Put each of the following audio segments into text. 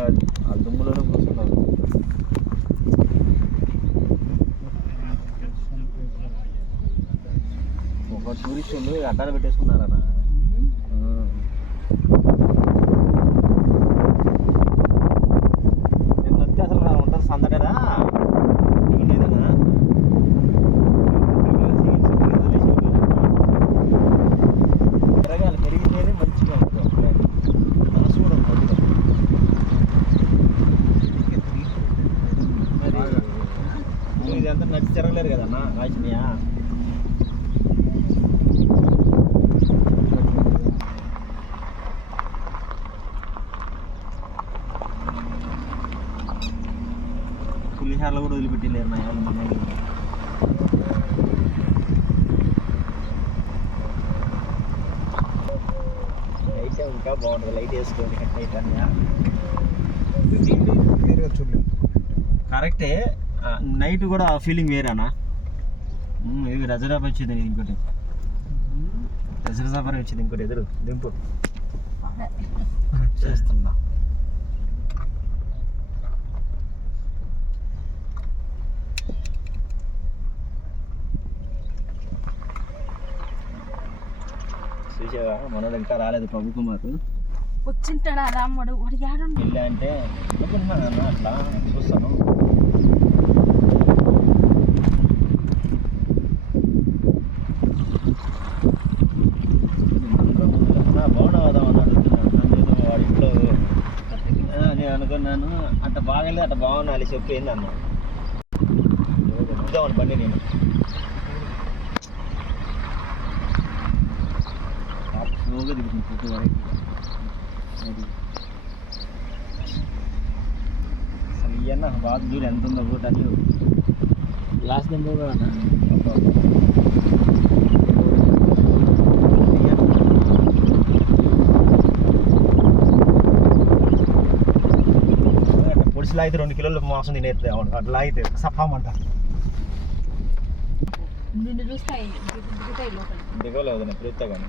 కాదు, ఆ దుమ్ములోనే కూర్చున్నారు. ఒక టూరిస్టులు అడ్డాలు పెట్టేసుకున్నారన్న. నిన్న వచ్చి అసలు ఉంటుంది సందడరా ఉండేదన్నా. ఎరగాలి పెరిగితేనే మంచిగా ఉంటుంది. మనసు కూడా ఉంటుంది. మరి ఇదంతా నడిచి తిరగలేరు కదన్నా కాసినయా. పులిహారలో కూడా వదిలిపెట్టలేరు నా వాళ్ళు మన లైట్ ఇంకా బాగుంటుంది. లైట్ వేసుకోండి నైట్ అన్నయ్య. కరెక్టే, నైట్ కూడా ఫీలింగ్ వేరేనా. ఇది రజరాబ్ వచ్చింది ఇంకోటి, రజర సఫర్ వచ్చింది ఇంకోటి. ఎదురు దింపు చేస్తున్నా. చూసావా మనోడు ఇంకా రాలేదు ప్రభు కుమార్. వచ్చింటాడా రామ్మడు వాడు ఏడుండి వెళ్ళా అంటే అనుకుంటున్నాను అట్లా చూస్తాను. బాగున్నా వదాం అని అడుగుతున్నాను. నన్ను వాడి ఇంట్లో నేను అనుకున్నాను అంత బాగాలేదు, అట్ట బాగున్నా చెప్పు ఏంది అన్న ఇద్దామని బండి. నేను స్లోగా దిగుతుంది ఫుడ్ వరకు. అసలు ఇవన్న బాగా చూడు ఎంత ఉందో బోట్ అని. లాస్ట్ నెంబర్ కూడా అన్న పొడిసిలా అయితే 2 కిలోలు మాంసం తినేస్తే అవును. అట్లా అయితే సఫామంట దిగలేదు ఎప్పుడైతే కానీ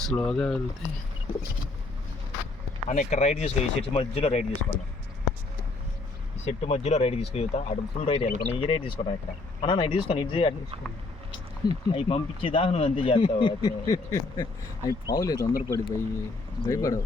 స్లోగా వెళ్తే అన్న. ఇక్కడ రైడ్ తీసుకో, ఈ చెట్టు మధ్యలో రైడ్ తీసుకోండి. ఈ చెట్టు మధ్యలో రైడ్ తీసుకుతా. అటు ఫుల్ రైడ్ వెళ్ళకుండా ఈ రైడ్ తీసుకోండి. ఇక్కడ అన్న ఇది తీసుకొని ఇది అవి పంపించేదాకా నువ్వు అంతే చేస్తావు. అవి పావులేదు తొందరపడి భయపడవు.